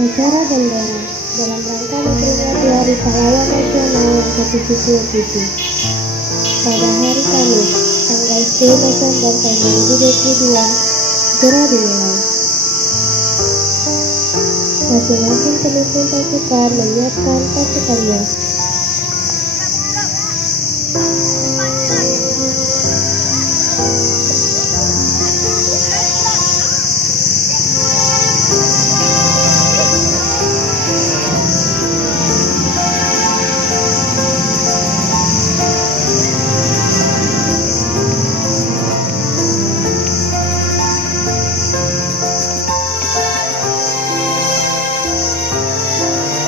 Upacara bendera dalam rangka memperingati Hari Pahlawan Nasional yang ke-77 pada hari Kamis, tanggal 10 November tahun 2022, segera dimulai. Masing-masing pemimpin pasukan menyiapkan pasukannya.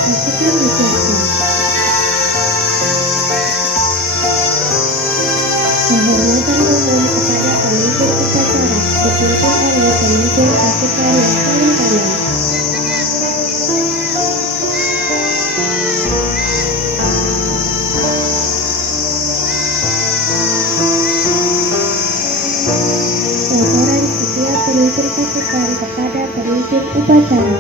Pasukan disiapkan. Penghormatan umum kepada pemimpin upacara dipimpin oleh pemimpin pasukan yang paling kanan. Laporan setiap pemimpin pasukan kepada pemimpin upacara.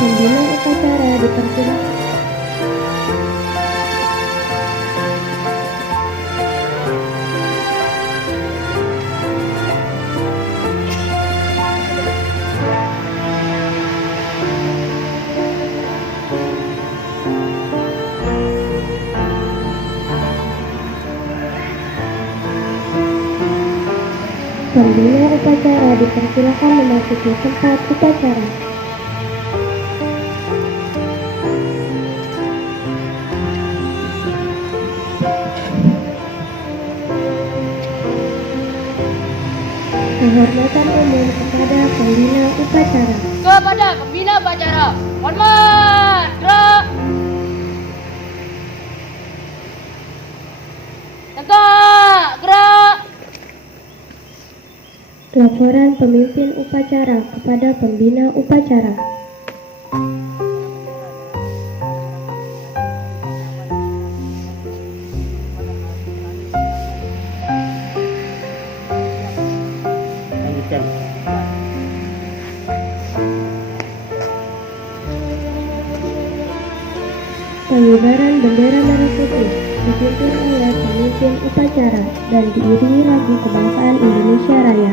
Pembina upacara dipersilakan. Pembina upacara dipersilakan memasuki tempat upacara. Penghormatan umum kepada pembina upacara. Kepada pembina upacara, hormat, gerak. Tegak, gerak. Laporan pemimpin upacara kepada pembina upacara. Pengibaran bendera merah putih dipimpin oleh pemimpin upacara dan diiringi lagu kebangsaan Indonesia Raya.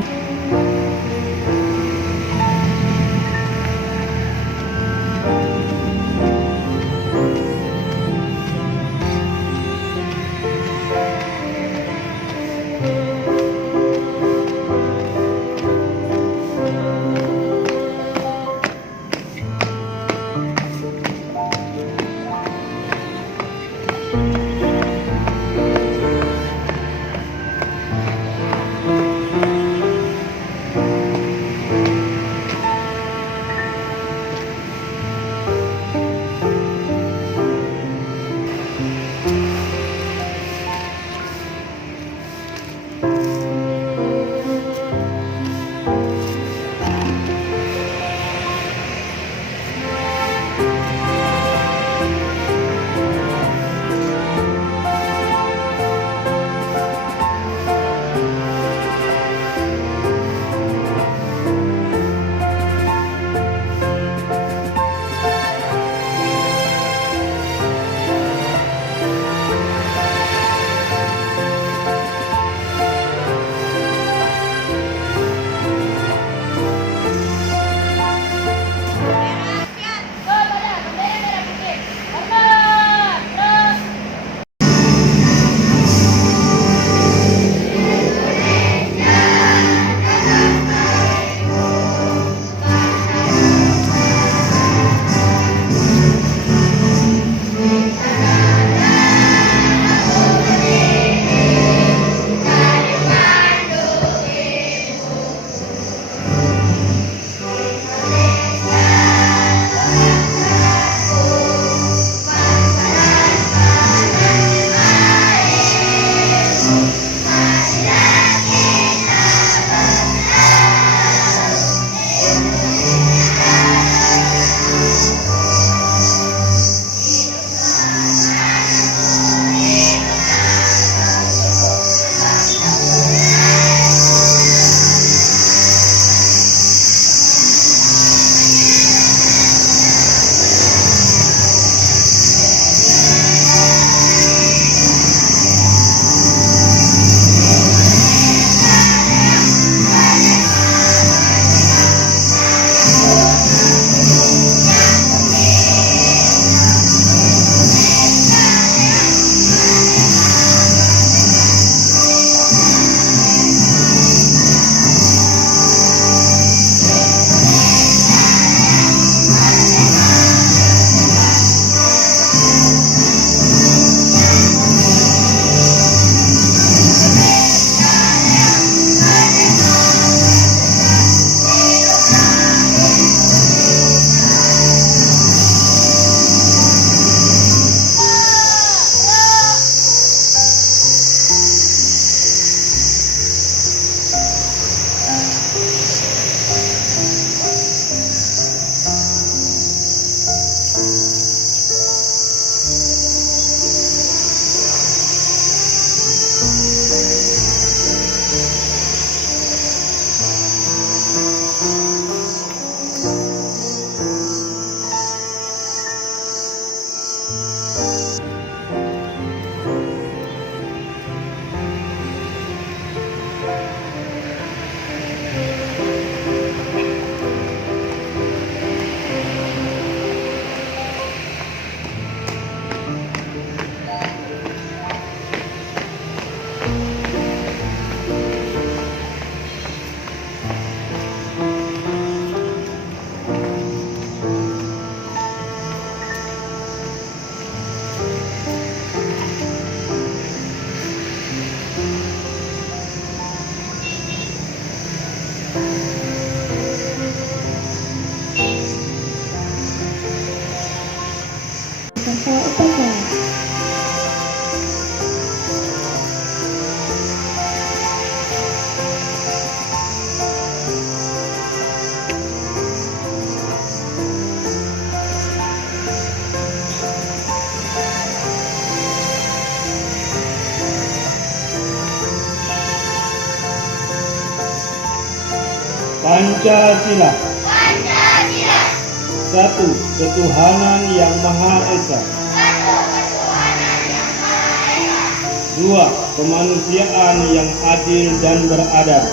Pancasila. Satu, ketuhanan yang Maha Esa. Dua, kemanusiaan yang adil dan beradab.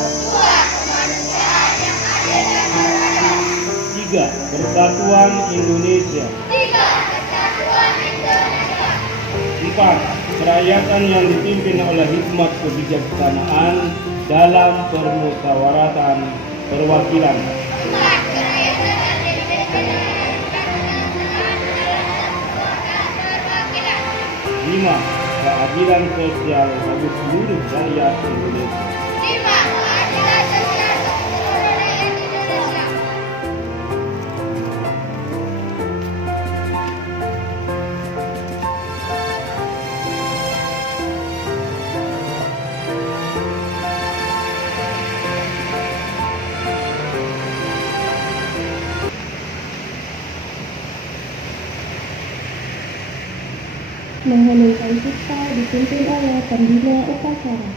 Tiga, persatuan Indonesia. Empat, kerakyatan yang dipimpin oleh hikmat kebijaksanaan dalam permusyawaratan perwakilan. Lima, keadilan sosial bagi seluruh rakyat Indonesia. Mengheningkan cipta dipimpin oleh pembina upacara.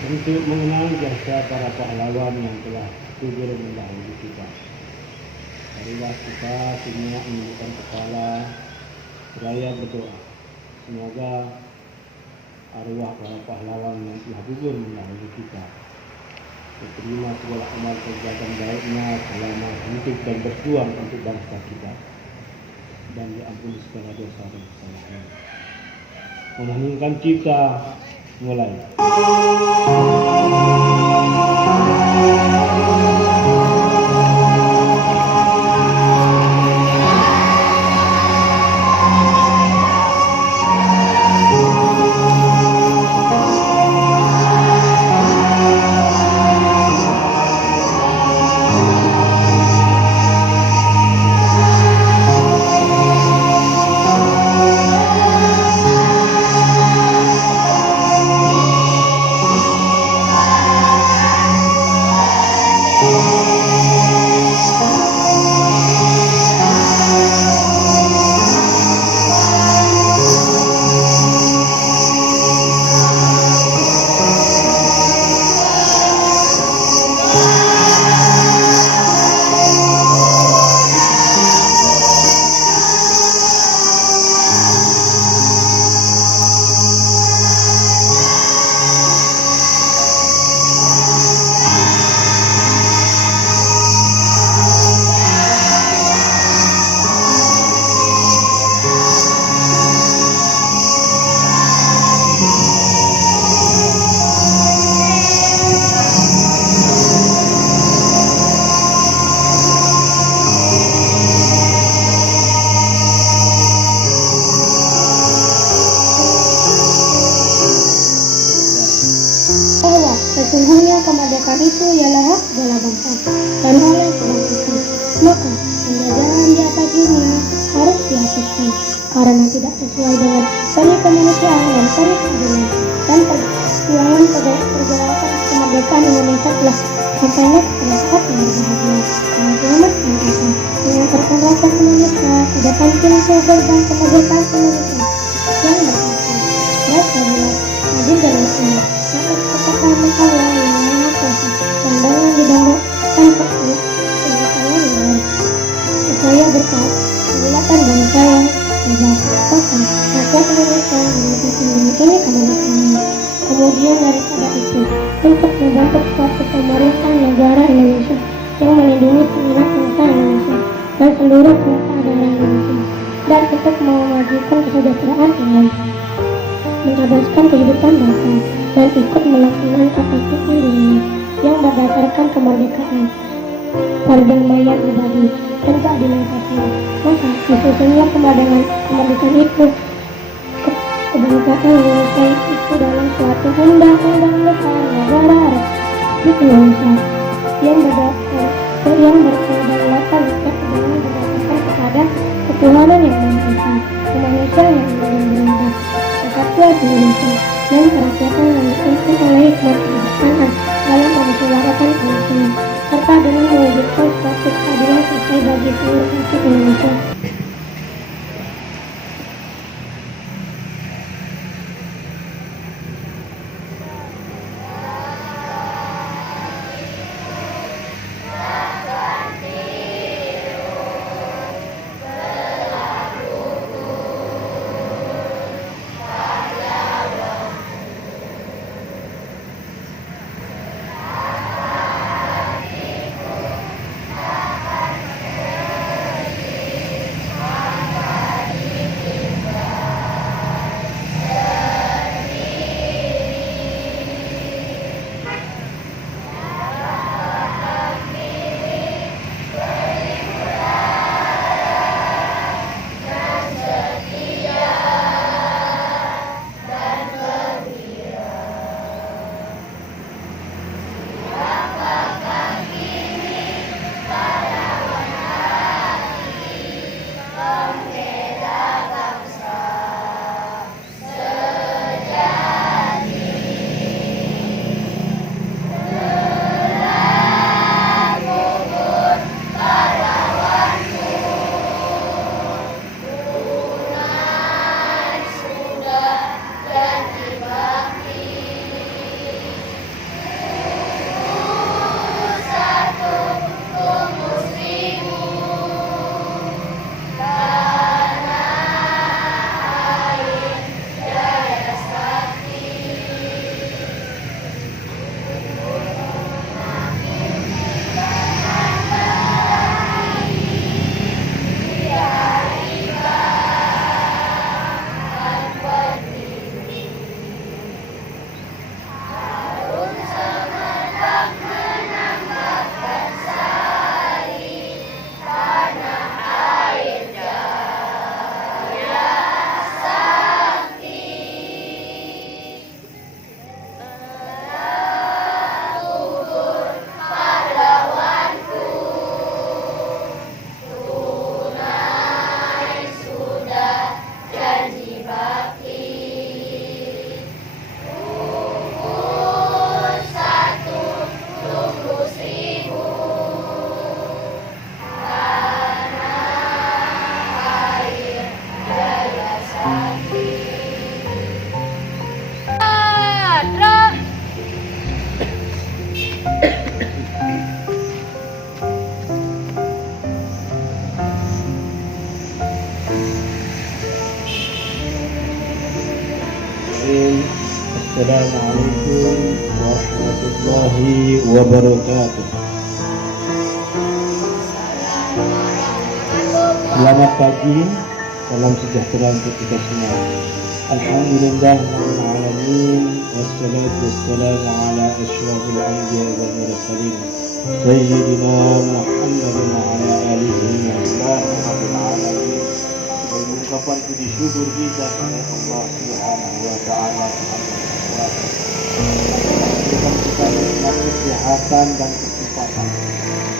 Untuk mengenang jasa para pahlawan yang telah gugur mendahului kita. Marilah kita semua menundukkan kepala, seraya berdoa. Semoga arwah para pahlawan yang telah gugur mendahului kita diterima segala amal perbuatan baiknya selama hidup dan berjuang untuk bangsa kita, dan diampuni segala dosa dan kesalahan. Mengheningkan cipta mulai. Sesungguhnya kemerdekaan itu ialah hak segala bangsa dan oleh sebab itu maka penjajahan di atas bumi harus dihapuskan karena tidak sesuai dengan peri kemanusiaan dan peri keadilan, dan perjuangan pergerakan kemerdekaan Indonesia telah sampainya pada saat yang berbahagia. Dengan selamat senantiasa mengantarkan rakyat Indonesia ke depan pintu gerbang kemerdekaan Indonesia yang bersatu, berkeadilan, adil dan adil atas kepercayaan Allah yang Maha Kuasa dan dengan didambakan kepercayaan yang lain supaya berkat kedaulatan bangsa yang hebat maka rakyat Indonesia memiliki ini kemerdekaan. Kemudian daripada itu untuk membentuk suatu pemerintahan negara Indonesia yang melindungi segenap bangsa Indonesia dan seluruh tumpah darah Indonesia, dan untuk memajukan kesejahteraan yang mencerdaskan kehidupan bangsa dan ikut melaksanakan kepentingan dunia yang berdasarkan kemerdekaan, perdamaian abadi, dan keadilan sosial. Maka disusunlah kemerdekaan itu kebijakan Indonesia itu dalam suatu undang-undang besar negara Republik Indonesia yang berkedaulatan rakyat dengan berdasarkan kepada ketuhanan yang Maha Esa, kemanusiaan yang adil dan beradab, persatuan Indonesia, dan kerakyatan yang dipimpin oleh hikmat kebijaksanaan dalam permusyawaratan perwakilan, serta dengan mewujudkan suatu keadilan sosial bagi seluruh rakyat Indonesia. Assalamualaikum warahmatullahi wabarakatuh. Selamat pagi, salam sejahtera untuk kita semua. Alhamdulillah rabbil alamin, wassalatu wassalamu ala asyrafil anbiya wal mursalin sayyidina Muhammadin wa ala alihi wa sahbihi alamin. Sebagai ungkapan puji syukur kita kepada Allah Subhanahu wa taala memberikan kita nikmat kesehatan dan kesempatan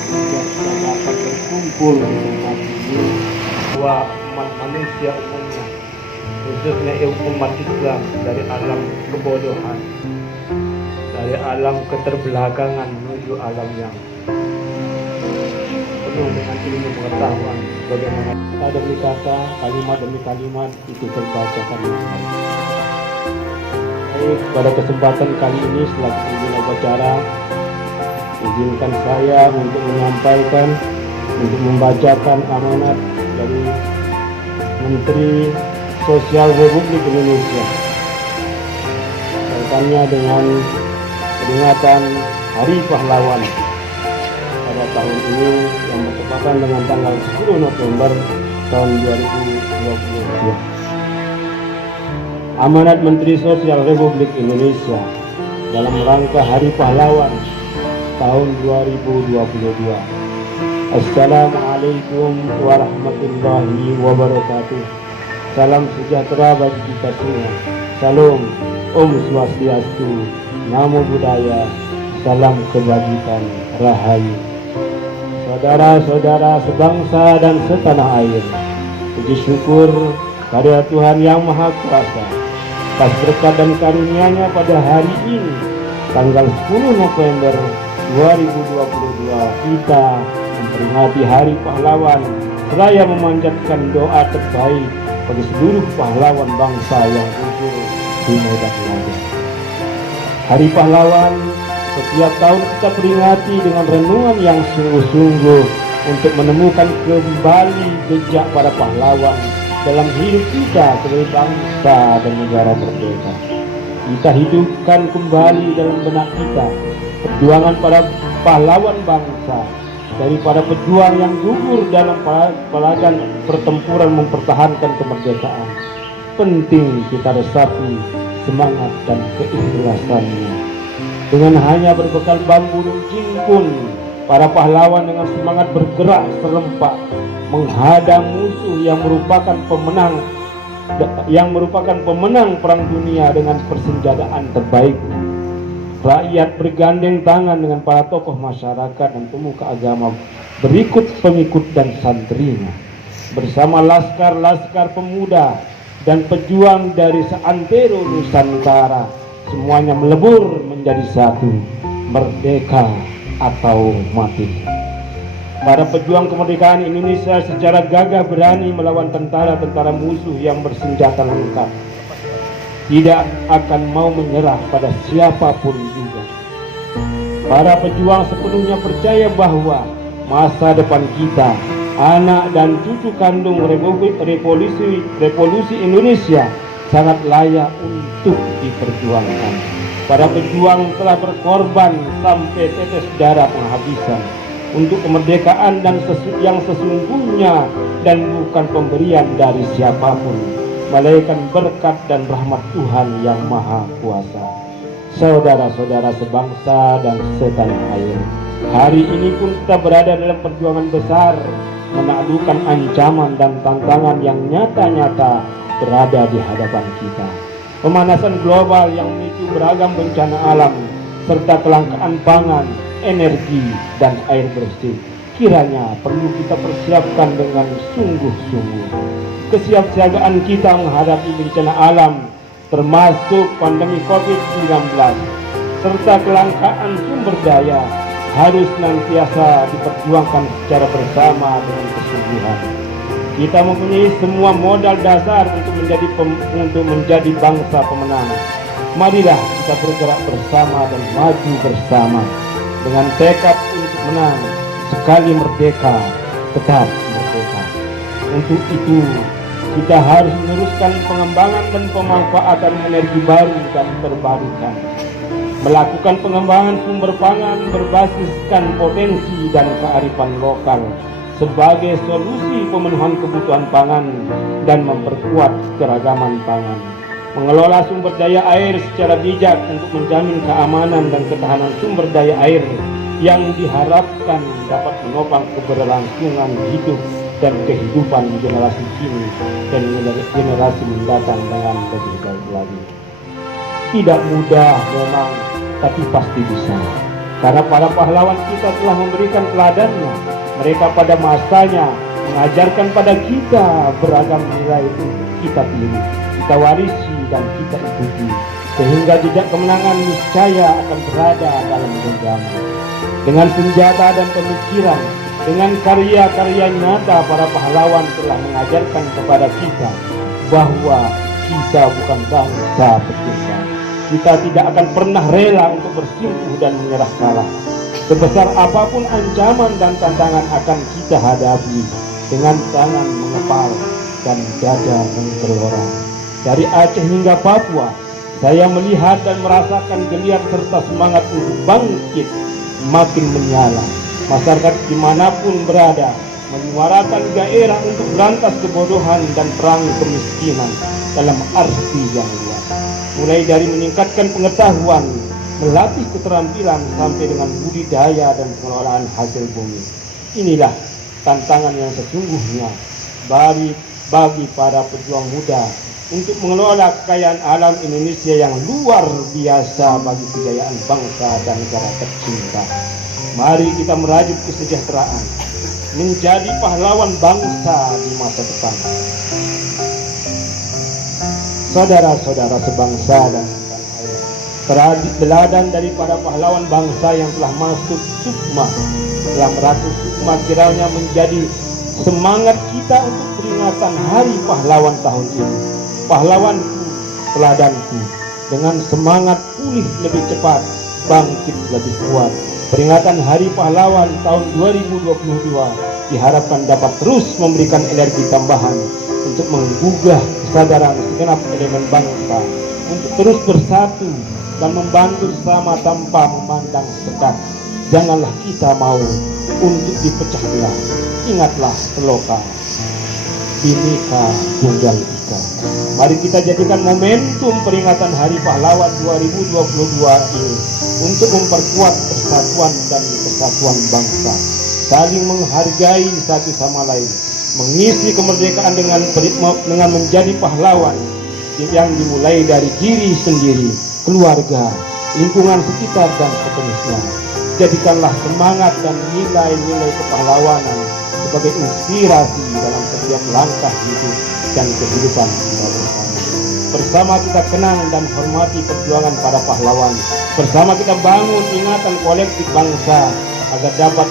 sehingga kita dapat berkumpul di tempat ini. Bahwa umat manusia umumnya, khususnya umat Islam, dari alam kebodohan, dari alam keterbelakangan menuju alam yang penuh dengan ilmu pengetahuan, bagaimana kata demi kata, kalimat demi kalimat itu terbacakan dengan baik. Baik, pada kesempatan kali ini selaku pimpinan upacara, izinkan saya untuk menyampaikan, untuk membacakan amanat dari Menteri Sosial Republik Indonesia kaitannya dengan peringatan Hari Pahlawan pada tahun ini yang bertepatan dengan tanggal 10 November tahun 2022. Amanat Menteri Sosial Republik Indonesia dalam rangka Hari Pahlawan tahun 2022. Assalamualaikum warahmatullahi wabarakatuh. Salam sejahtera bagi kita semua. Salam, Om Swastiastu, Namo Buddhaya, salam kebajikan, rahayu. Saudara-saudara sebangsa dan setanah air, puji syukur pada Tuhan Yang Maha Kuasa atas berkat dan karunia-Nya pada hari ini, tanggal 10 November 2022, kita memperingati Hari Pahlawan seraya memanjatkan doa terbaik bagi seluruh pahlawan bangsa yang gugur di medan laga. Hari Pahlawan setiap tahun kita peringati dengan renungan yang sungguh-sungguh untuk menemukan kembali jejak para pahlawan dalam hidup kita sebagai bangsa dan negara merdeka. Kita hidupkan kembali dalam benak kita perjuangan para pahlawan bangsa, daripada pejuang yang gugur dalam pelajaran pertempuran mempertahankan kemerdekaan. Penting kita resapi semangat dan keikhlasannya. Dengan hanya berbekal bambu runcing pun, para pahlawan dengan semangat bergerak serempak menghadang musuh yang merupakan pemenang perang dunia dengan persenjataan terbaiknya. Rakyat bergandeng tangan dengan para tokoh masyarakat dan pemuka agama berikut pengikut dan santrinya, bersama laskar-laskar pemuda dan pejuang dari seantero Nusantara, semuanya melebur menjadi satu, merdeka atau mati. Para pejuang kemerdekaan Indonesia secara gagah berani melawan tentara-tentara musuh yang bersenjata lengkap, tidak akan mau menyerah pada siapapun juga. Para pejuang sepenuhnya percaya bahwa masa depan kita, anak dan cucu kandung revolusi Indonesia sangat layak untuk diperjuangkan. Para pejuang telah berkorban sampai tetes darah penghabisan untuk kemerdekaan dan yang sesungguhnya, dan bukan pemberian dari siapapun, melainkan berkat dan rahmat Tuhan Yang Maha Kuasa. Saudara-saudara sebangsa dan setanah air, hari ini pun kita berada dalam perjuangan besar menaklukkan ancaman dan tantangan yang nyata-nyata berada di hadapan kita. Pemanasan global yang memicu beragam bencana alam serta kelangkaan pangan, energi, dan air bersih kiranya perlu kita persiapkan dengan sungguh-sungguh. Kesiapsiagaan kita menghadapi bencana alam termasuk pandemi COVID-19 serta kelangkaan sumber daya harus senantiasa diperjuangkan secara bersama dengan kesungguhan. Kita mempunyai semua modal dasar untuk menjadi bangsa pemenang. Marilah kita bergerak bersama dan maju bersama dengan tekad untuk menang. Sekali merdeka, tetap merdeka. Untuk itu, kita harus meneruskan pengembangan dan pemanfaatan energi baru dan terbarukan, melakukan pengembangan sumber pangan berbasiskan potensi dan kearifan lokal sebagai solusi pemenuhan kebutuhan pangan dan memperkuat keragaman pangan, mengelola sumber daya air secara bijak untuk menjamin keamanan dan ketahanan sumber daya air yang diharapkan dapat menopang keberlangsungan hidup dan kehidupan generasi kini dan generasi mendatang dengan lebih baik lagi. Tidak mudah memang, tapi pasti bisa. Karena para pahlawan kita telah memberikan teladannya. Mereka pada masanya mengajarkan pada kita beragam nilai untuk kita pilih, kita warisi dan kita ikuti. Sehingga jejak kemenangan niscaya akan berada dalam genggaman. Dengan senjata dan pemikiran, dengan karya-karya nyata para pahlawan telah mengajarkan kepada kita bahwa kita bukan bangsa pecundang. Kita tidak akan pernah rela untuk bersimpuh dan menyerah kalah. Sebesar apapun ancaman dan tantangan akan kita hadapi dengan tangan mengepal dan dada menggelora. Dari Aceh hingga Papua, saya melihat dan merasakan geliat serta semangat untuk bangkit makin menyala. Masyarakat dimanapun berada menyuarakan gairah untuk berantas kebodohan dan perang kemiskinan dalam arti yang luas. Mulai dari meningkatkan pengetahuan, melatih keterampilan sampai dengan budidaya dan pengelolaan hasil bumi. Inilah tantangan yang sesungguhnya bagi para pejuang muda untuk mengelola kekayaan alam Indonesia yang luar biasa bagi kejayaan bangsa dan negara tercinta. Mari kita merajut kesejahteraan, menjadi pahlawan bangsa di masa depan. Saudara-saudara sebangsa dan teladan dari para pahlawan bangsa yang telah masuk sukma, telah merasuk sukma, kiranya menjadi semangat kita untuk peringatan Hari Pahlawan tahun ini. Pahlawanku, teladanku, dengan semangat pulih lebih cepat, bangkit lebih kuat. Peringatan Hari Pahlawan tahun 2022 diharapkan dapat terus memberikan energi tambahan untuk menggugah kesadaran segenap elemen bangsa untuk terus bersatu dan membantu sesama tanpa memandang sekat. Janganlah kita mau untuk dipecah belah. Ingatlah seloka Bhinneka Tunggal Ika. Mari kita jadikan momentum peringatan Hari Pahlawan 2022 ini untuk memperkuat persatuan dan kesatuan bangsa, saling menghargai satu sama lain, mengisi kemerdekaan dengan menjadi pahlawan yang dimulai dari diri sendiri, keluarga, lingkungan sekitar dan seterusnya. Jadikanlah semangat dan nilai-nilai kepahlawanan sebagai inspirasi dalam setiap langkah hidup dan kehidupan kita bersama. Bersama kita kenang dan hormati perjuangan para pahlawan. Bersama kita bangun ingatan kolektif bangsa agar dapat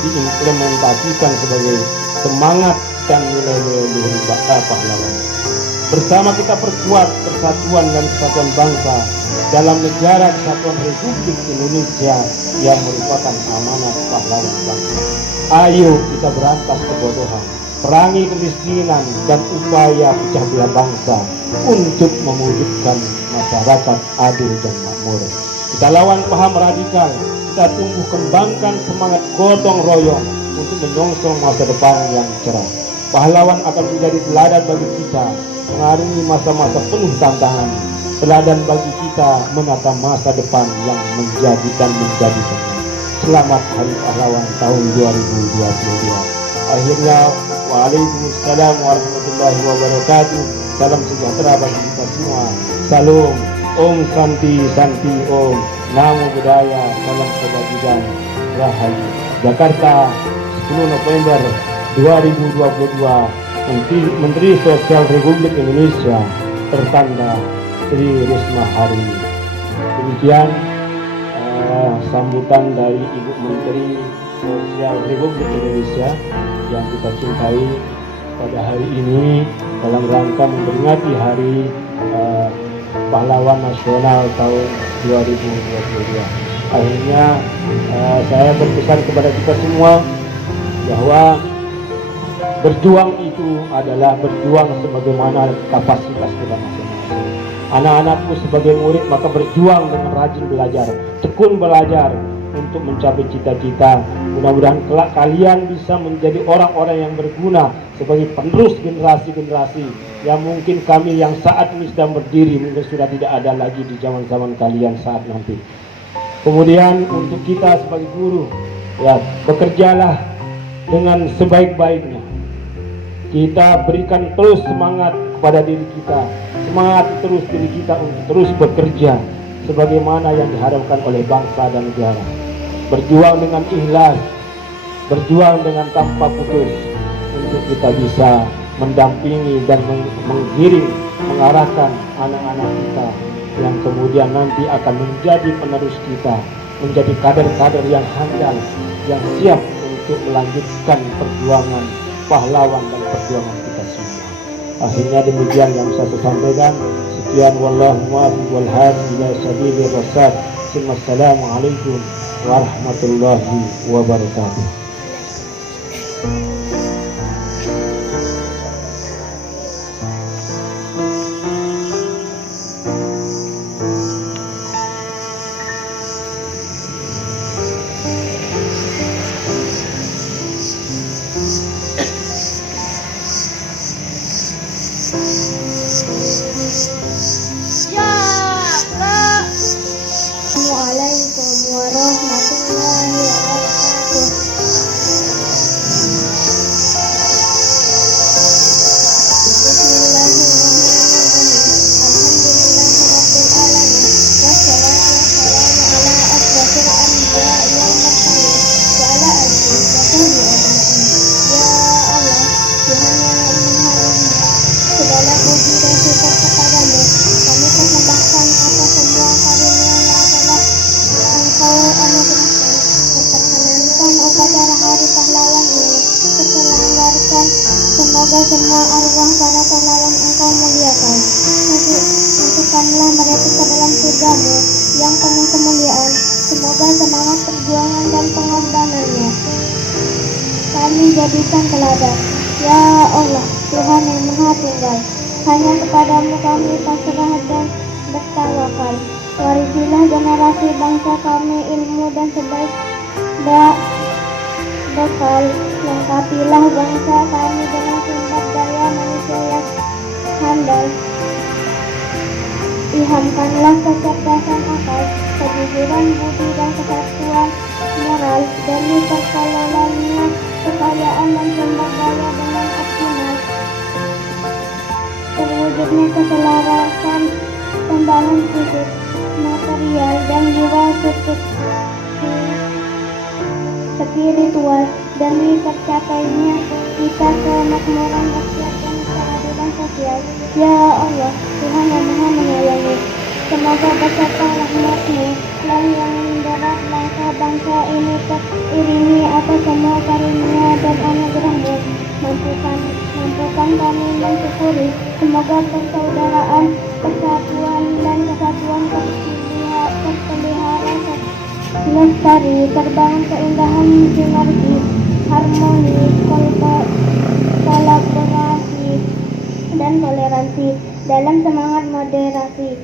diimplementasikan sebagai semangat dan nilai-nilai luhur pahlawan. Bersama kita perkuat persatuan dan kesatuan bangsa dalam negara kesatuan Republik Indonesia yang merupakan amanat pahlawan bangsa. Ayo kita berantas kebodohan, perangi kemiskinan dan upaya pecah belah bangsa untuk mewujudkan masyarakat adil dan makmur. Kita lawan paham radikal, kita tumbuh kembangkan semangat gotong royong untuk menyongsong masa depan yang cerah. Pahlawan akan menjadi teladan bagi kita mengarungi masa-masa penuh tantangan, teladan bagi kita menata masa depan yang menjadi tenang. Selamat Hari Pahlawan tahun 2022. Akhirnya, waalaikumsalam warahmatullahi wabarakatuh. Salam sejahtera bagi kita semua. Salam, Om Santi Santi Om. Namo Buddhaya, salam kebajikan, Rahayu. Jakarta, 10 November 2022. Menteri Sosial Republik Indonesia, tertanda Tri Risma hari ini. Demikian sambutan dari Ibu Menteri Sosial Republik Indonesia yang kita cintai pada hari ini dalam rangka memperingati Hari Pahlawan Nasional tahun 2022. Akhirnya saya berpesan kepada kita semua bahwa Berjuang itu adalah berjuang sebagaimana kapasitas kita masing-masing. Anak-anakku sebagai murid maka berjuang dengan rajin belajar, tekun belajar untuk mencapai cita-cita. Mudah-mudahan kelak kalian bisa menjadi orang-orang yang berguna sebagai penerus generasi-generasi yang mungkin kami yang saat ini sedang berdiri mungkin sudah tidak ada lagi di zaman-zaman kalian saat nanti. Kemudian untuk kita sebagai guru, ya, bekerjalah dengan sebaik-baiknya. Kita berikan terus semangat kepada diri kita, semangat terus diri kita untuk terus bekerja sebagaimana yang diharapkan oleh bangsa dan negara. Berjuang dengan ikhlas, berjuang dengan tanpa putus untuk kita bisa mendampingi dan menggiring, mengarahkan anak-anak kita yang kemudian nanti akan menjadi penerus kita, menjadi kader-kader yang handal, yang siap untuk melanjutkan perjuangan pahlawan dan perjuangan kita semua. Akhirnya demikian yang bisa saya sampaikan. Sekian, wallahu muwaffiq wal hadi ila sabilir rasyad. Wassalamualaikum warahmatullahi wabarakatuh. Ya, gerak. Assalamualaikum warahmatullahi wabarakatuh. Segala puji dan syukur kepadamu. Kami persembahkan atas semua karunia yang telah Engkau anugerahkan. Memperkenankan upacara Hari Pahlawan ini terselenggarkan. Semoga semua arwah para pahlawan Engkau muliakan. Masukkanlah mereka ke dalam surgamu yang penuh kemuliaan. Semoga semangat perjuangan dan pengorbanannya kami jadikan teladan. Ya Allah, Tuhan yang Maha Tunggal, hanya kepadamu kami pasrah dan bertawakal. Warisilah generasi bangsa kami ilmu dan sebaik bekal. Lengkapilah bangsa kami dengan sumber daya manusia yang handal. Ilhamkanlah kecerdasan akal, kejujuran budi dan kesatuan moral demi terkelolanya kekayaan dan sumber daya dengan optimal. Terwujudnya keselarasan pembangunan fisik, material dan jiwa spiritual demi tercapainya kita kemakmuran rakyat dan keadilan sosial. Ya Allah, Tuhan yang Maha Menyayangi, semoga beserta rahmat-Mu yang mendarat bangsa ini teriringi atas semua karunia dan anugerah-Mu. Mampukan kami mensyukuri. Semoga persaudaraan, persatuan dan kesatuan terpelihara lestari, terbangun keindahan sinergi, harmoni, kolaborasi dan toleransi dalam semangat moderasi.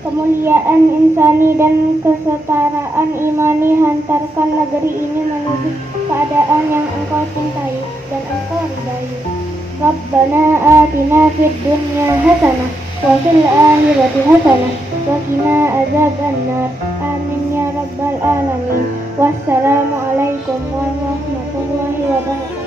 Kemuliaan insani dan kesetaraan imani, hantarkan negeri ini menuju keadaan yang Engkau cintai dan Engkau ridai. Rabbana atina fid dunya hasanah wa fil akhirati hasanah wa qina azabannar. Amin ya rabbal alamin. Wassalamualaikum warahmatullahi wabarakatuh.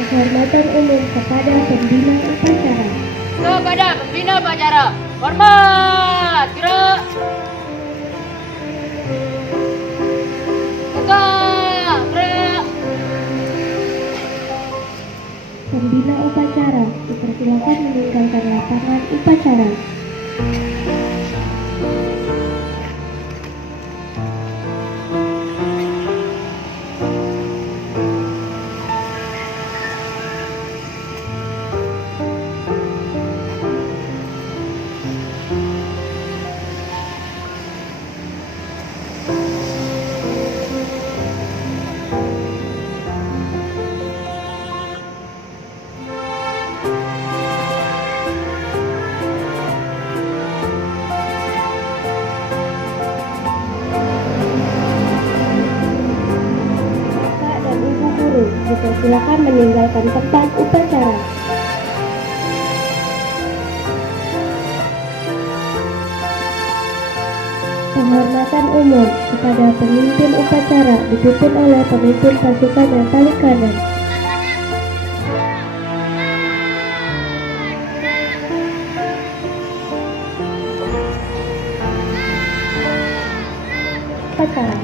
Penghormatan umum kepada pembina upacara. Kepada pembina upacara, hormat, gerak. Tegak, gerak. Pembina upacara dipersilakan meninggalkan lapangan upacara. Silakan meninggalkan tempat upacara. Penghormatan umum kepada pemimpin upacara dipimpin oleh pemimpin pasukan yang paling kanan. Upacara.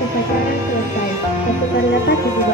Upacara selesai. Pasukan dapat didudukkan.